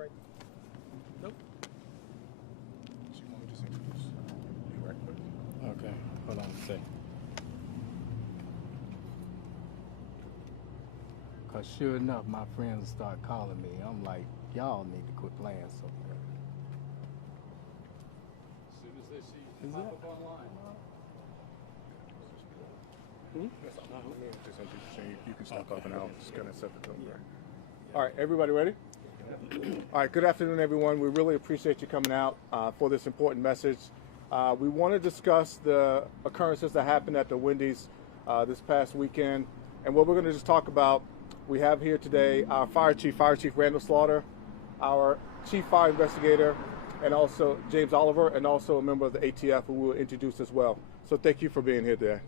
right? Nope. So you want me to just introduce you right quick? Okay, hold on a sec. Cause sure enough, my friends start calling me. I'm like, y'all need to quit playing somewhere. As soon as they see you Is pop that- up online. That's all. Let me just introduce you. You can step up and I'll just kind of set the tone. Yeah. All right, everybody ready? All right, good afternoon, everyone. We really appreciate you coming out for this important message. We want to discuss the occurrences that happened at the Wendy's this past weekend. And what we're going to just talk about, we have here today our Fire Chief Randall Slaughter, our Chief Fire Investigator, and also James Oliver, and also a member of the ATF who we'll introduce as well. So thank you for being here today.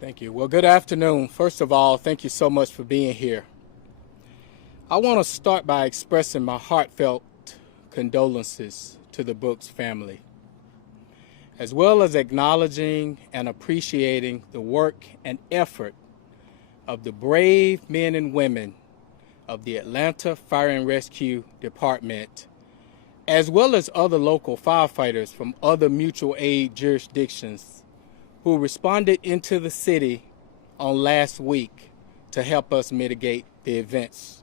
Thank you. Well, good afternoon. First of all, thank you so much for being here. I want to start by expressing my heartfelt condolences to the Brooks family, as well as acknowledging and appreciating the work and effort of the brave men and women of the Atlanta Fire and Rescue Department, as well as other local firefighters from other mutual aid jurisdictions who responded into the city on last week to help us mitigate the events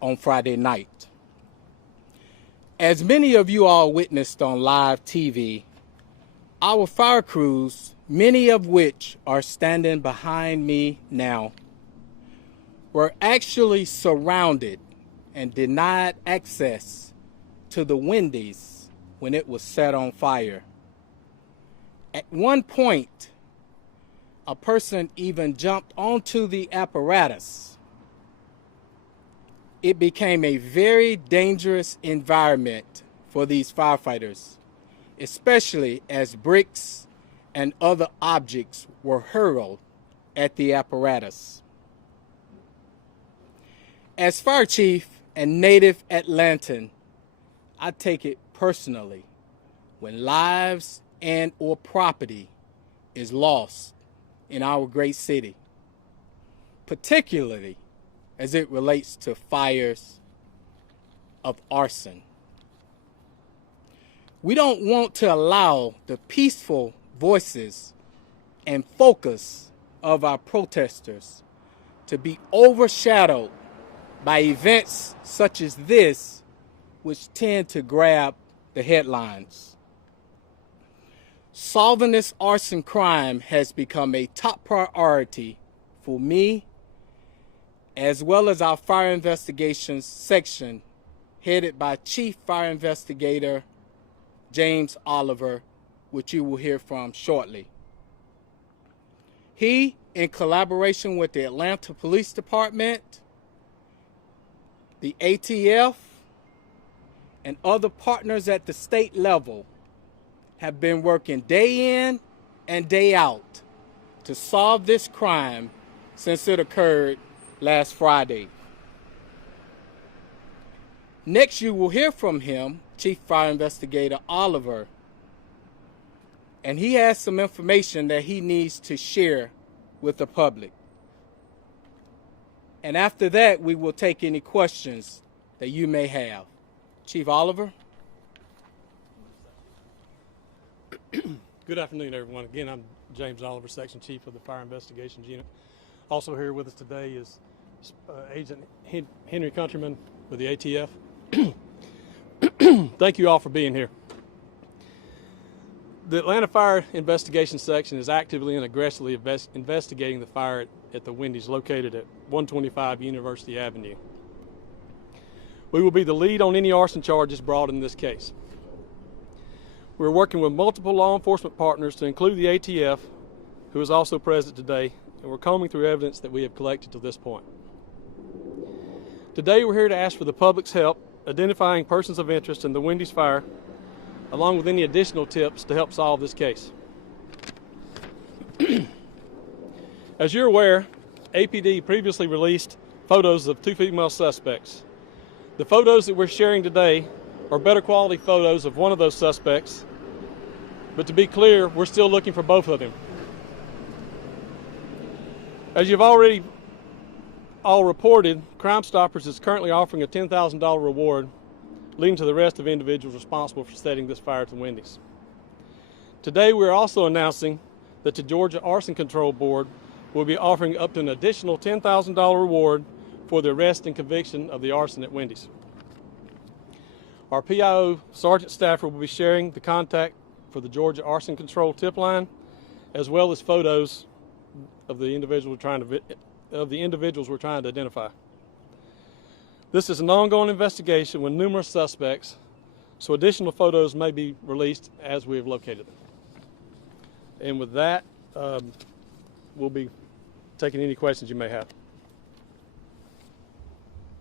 on Friday night. As many of you all witnessed on live TV, our fire crews, many of which are standing behind me now, were actually surrounded and denied access to the Wendy's when it was set on fire. At one point, a person even jumped onto the apparatus. It became a very dangerous environment for these firefighters, especially as bricks and other objects were hurled at the apparatus. As fire chief and native Atlantan, I take it personally when lives and or property is lost in our great city, particularly as it relates to fires of arson. We don't want to allow the peaceful voices and focus of our protesters to be overshadowed by events such as this, which tend to grab the headlines. Solving this arson crime has become a top priority for me, as well as our fire investigations section headed by Chief Fire Investigator James Oliver, which you will hear from shortly. He, in collaboration with the Atlanta Police Department, the ATF, and other partners at the state level, have been working day in and day out to solve this crime since it occurred last Friday. Next, you will hear from him, Chief Fire Investigator Oliver, and he has some information that he needs to share with the public. And after that, we will take any questions that you may have. Chief Oliver? Good afternoon, everyone. Again, I'm James Oliver, Section Chief of the Fire Investigations Unit. Also here with us today is Agent Henry Countryman with the ATF. Thank you all for being here. The Atlanta Fire Investigations Section is actively and aggressively investigating the fire at the Wendy's located at 125 University Avenue. We will be the lead on any arson charges brought in this case. We're working with multiple law enforcement partners to include the ATF, who is also present today, and we're combing through evidence that we have collected to this point. Today we're here to ask for the public's help identifying persons of interest in the Wendy's fire, along with any additional tips to help solve this case. As you're aware, APD previously released photos of 2 female suspects. The photos that we're sharing today are better quality photos of one of those suspects, but to be clear, we're still looking for both of them. As you've already all reported, Crime Stoppers is currently offering a $10,000 reward, leading to the arrest of individuals responsible for setting this fire at the Wendy's. Today, we're also announcing that the Georgia Arson Control Board will be offering up to an additional $10,000 reward for the arrest and conviction of the arson at Wendy's. Our PIO Sergeant Stafford will be sharing the contact for the Georgia Arson Control tip line, as well as photos of the individuals we're trying to identify. This is an ongoing investigation with numerous suspects, so additional photos may be released as we have located them. And with that, we'll be taking any questions you may have.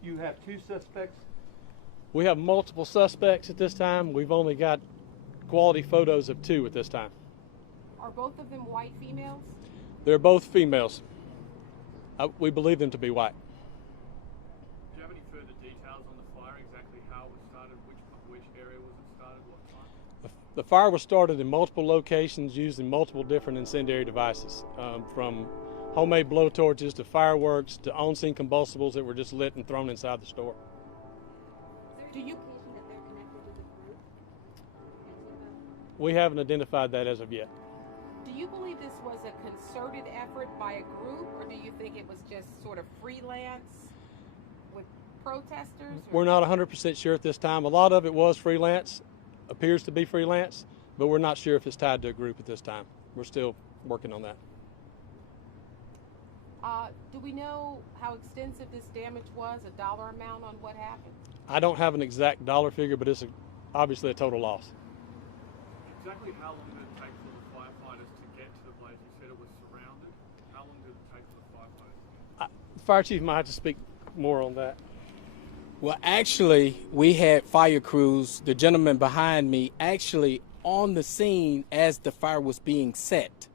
You have 2 suspects? We have multiple suspects at this time. We've only got quality photos of 2 at this time. Are both of them white females? They're both females. We believe them to be white. Do you have any further details on the fire, exactly how it was started, which area was it started, what time? The fire was started in multiple locations using multiple different incendiary devices, from homemade blowtorches to fireworks to on-scene combustibles that were just lit and thrown inside the store. Do you? We haven't identified that as of yet. Do you believe this was a concerted effort by a group, or do you think it was just sort of freelance with protesters? Or? We're not 100% sure at this time. A lot of it was freelance, appears to be freelance, but we're not sure if it's tied to a group at this time. We're still working on that. Do we know how extensive this damage was, a dollar amount on what happened? I don't have an exact dollar figure, but it's obviously a total loss. Exactly how long did it take for the firefighters to get to the blaze? You said it was surrounded. How long did it take for the firefighters? The fire chief might have to speak more on that. Well, actually, we had fire crews, the gentleman behind me, actually on the scene as the fire was being set.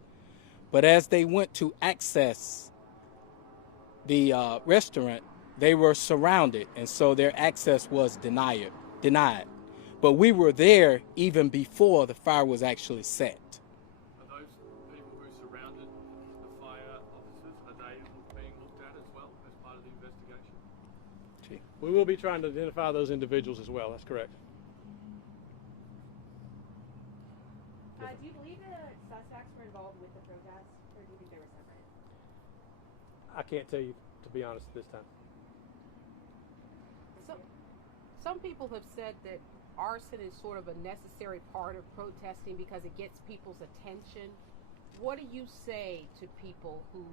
But as they went to access the restaurant, they were surrounded, and so their access was denied. But we were there even before the fire was actually set. Are those people who surrounded the fire officers, are they being looked at as well as part of the investigation? We will be trying to identify those individuals as well. That's correct. Do you believe the suspects were involved with the protest, or do you think they were separate? I can't tell you, to be honest, at this time. Some people have said that arson is sort of a necessary part of protesting because it gets people's attention. What do you say to people who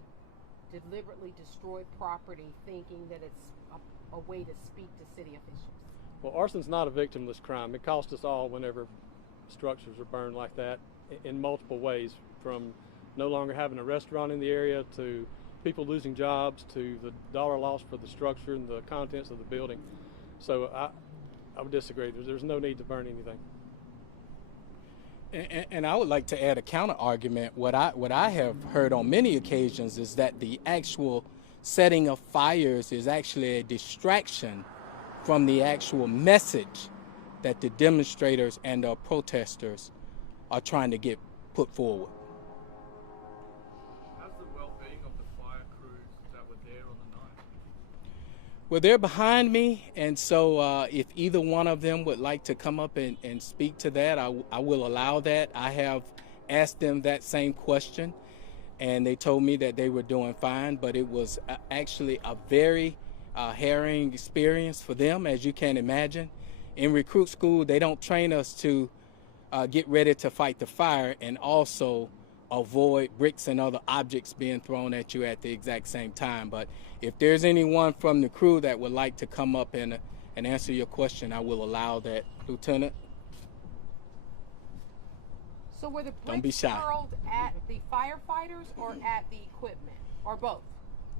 deliberately destroy property thinking that it's a way to speak to city officials? Well, arson's not a victimless crime. It costs us all whenever structures are burned like that in multiple ways, from no longer having a restaurant in the area to people losing jobs to the dollar loss for the structure and the contents of the building. So I would disagree. There's no need to burn anything. And I would like to add a counter argument. What I have heard on many occasions is that the actual setting of fires is actually a distraction from the actual message that the demonstrators and the protesters are trying to get put forward. How's the well-being of the fire crews that were there on the night? Well, they're behind me, and so if either one of them would like to come up and speak to that, I will allow that. I have asked them that same question, and they told me that they were doing fine, but it was actually a very harrowing experience for them, as you can imagine. In recruit school, they don't train us to get ready to fight the fire and also avoid bricks and other objects being thrown at you at the exact same time. But if there's anyone from the crew that would like to come up and answer your question, I will allow that, Lieutenant. So were the Don't be bricks shy. hurled at the firefighters or at the equipment, or both?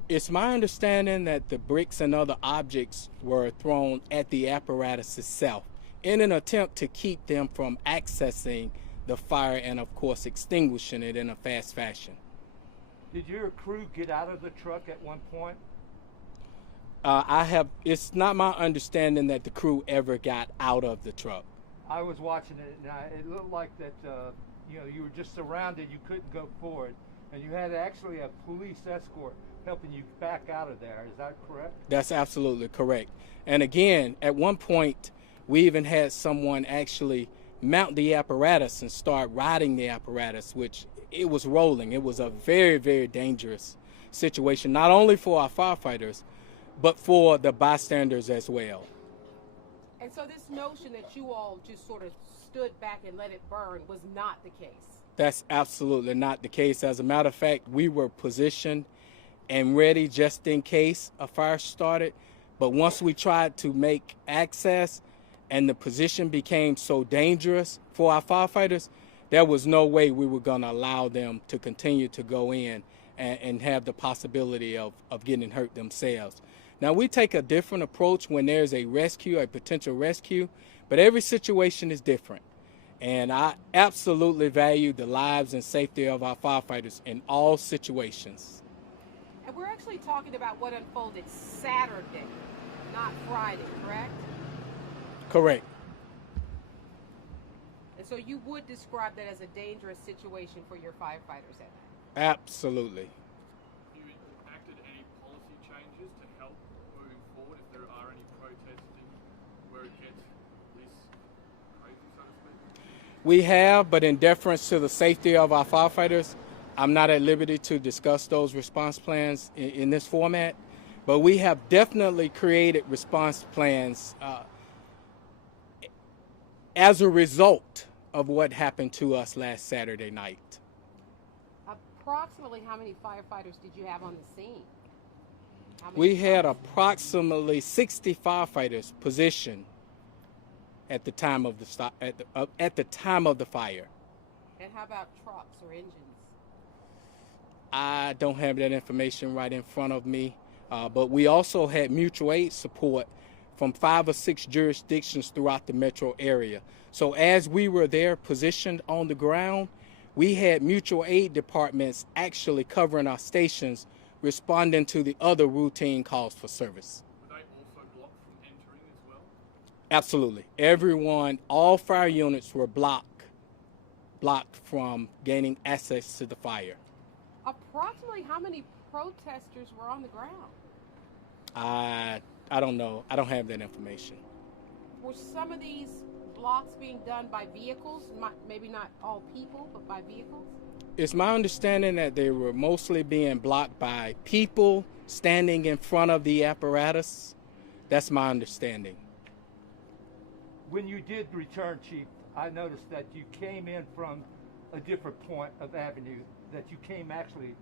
It's my understanding that the bricks and other objects were thrown at the apparatus itself in an attempt to keep them from accessing the fire and, of course, extinguishing it in a fast fashion. Did your crew get out of the truck at one point? It's not my understanding that the crew ever got out of the truck. I was watching it, and it looked like that, you were just surrounded. You couldn't go forward, and you had actually a police escort helping you back out of there. Is that correct? That's absolutely correct. And again, at one point, we even had someone actually mount the apparatus and start riding the apparatus, which it was rolling. It was a very, very dangerous situation, not only for our firefighters, but for the bystanders as well. And so this notion that you all just sort of stood back and let it burn was not the case. That's absolutely not the case. As a matter of fact, we were positioned and ready just in case a fire started. But once we tried to make access and the position became so dangerous for our firefighters, there was no way we were going to allow them to continue to go in and have the possibility of getting hurt themselves. Now, we take a different approach when there's a rescue, a potential rescue, but every situation is different. And I absolutely value the lives and safety of our firefighters in all situations. And we're actually talking about what unfolded Saturday, not Friday, correct? Correct. And so you would describe that as a dangerous situation for your firefighters at night? Absolutely. Have you enacted any policy changes to help moving forward if there are any protesting where it gets this crazy, so to speak? We have, but in deference to the safety of our firefighters, I'm not at liberty to discuss those response plans in this format. But we have definitely created response plans as a result of what happened to us last Saturday night. Approximately how many firefighters did you have on the scene? We had approximately 60 firefighters positioned at the time of the at the time of the fire. And how about trucks or engines? I don't have that information right in front of me, but we also had mutual aid support from 5 or 6 jurisdictions throughout the metro area. So as we were there positioned on the ground, we had mutual aid departments actually covering our stations, responding to the other routine calls for service. Were they also blocked from entering as well? Absolutely. Everyone, all fire units were blocked from gaining access to the fire. Approximately how many protesters were on the ground? I don't know. I don't have that information. Were some of these blocks being done by vehicles? Maybe not all people, but by vehicles? It's my understanding that they were mostly being blocked by people standing in front of the apparatus. That's my understanding. When you did return, Chief, I noticed that you came in from a different point of avenue, that you came actually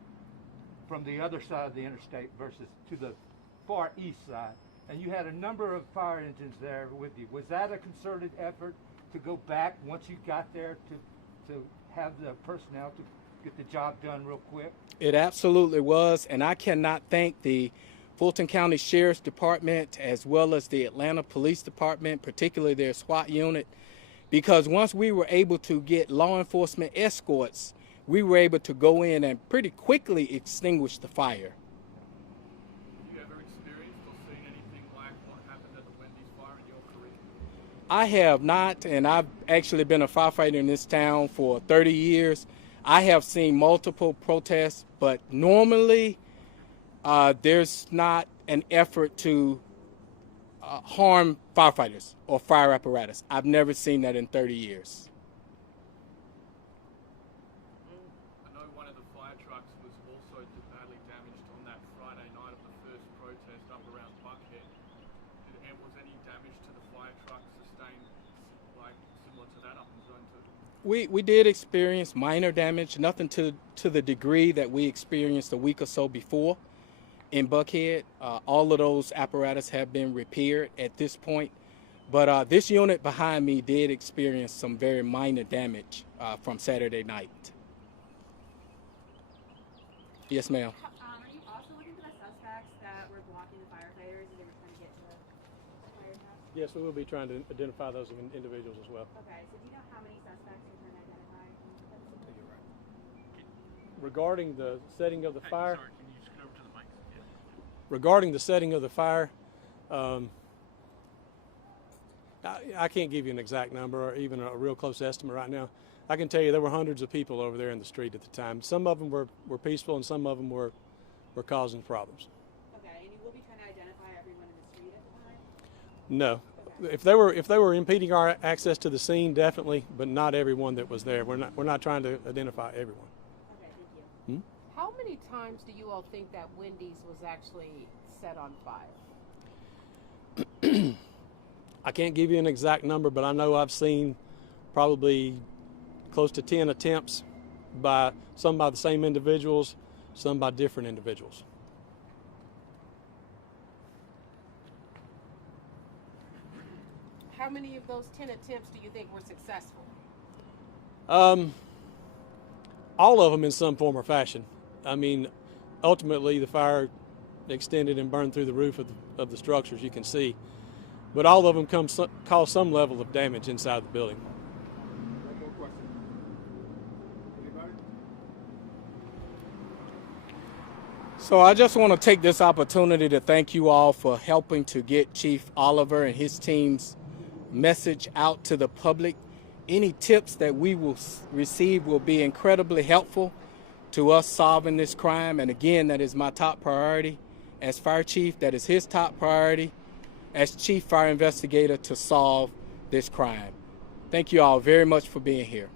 from the other side of the interstate versus to the far east side. And you had a number of fire engines there with you. Was that a concerted effort to go back once you got there to have the personnel to get the job done real quick? It absolutely was, and I cannot thank the Fulton County Sheriff's Department as well as the Atlanta Police Department, particularly their SWAT unit, because once we were able to get law enforcement escorts, we were able to go in and pretty quickly extinguish the fire. Have you ever experienced or seen anything like what happened at the Wendy's fire in your career? I have not, and I've actually been a firefighter in this town for 30 years. I have seen multiple protests, but normally there's not an effort to harm firefighters or fire apparatus. I've never seen that in 30 years. I know one of the fire trucks was also badly damaged on that Friday night of the first protest up around Buckhead. And was any damage to the fire truck sustained like similar to that up in Zone 2? We did experience minor damage, nothing to the degree that we experienced a week or so before in Buckhead. All of those apparatus have been repaired at this point. But this unit behind me did experience some very minor damage from Saturday night. Yes, ma'am. Are you also looking for the suspects that were blocking the firefighters as they were trying to get to the fire house? Yes, we will be trying to identify those individuals as well. Okay, so do you know how many suspects you're trying to identify? Regarding the setting of the fire, Sorry, can you scoot over to the mic? Yeah. regarding the setting of the fire, I can't give you an exact number or even a real close estimate right now. I can tell you there were hundreds of people over there in the street at the time. Some of them were peaceful and some of them were were causing problems. Okay, and you will be trying to identify everyone in the street at the time? No. Okay. If they were impeding our access to the scene, definitely, but not everyone that was there. We're not trying to identify everyone. Okay, thank you. How many times do you all think that Wendy's was actually set on fire? I can't give you an exact number, but I know I've seen probably close to 10 attempts by the same individuals, some by different individuals. How many of those 10 attempts do you think were successful? All of them in some form or fashion. I mean, ultimately the fire extended and burned through the roof of the structures, you can see. But all of them cause some level of damage inside the building. One more question. Anybody? So I just want to take this opportunity to thank you all for helping to get Chief Oliver and his team's message out to the public. Any tips that we will receive will be incredibly helpful to us solving this crime. And again, that is my top priority as fire chief. That is his top priority as chief fire investigator to solve this crime. Thank you all very much for being here.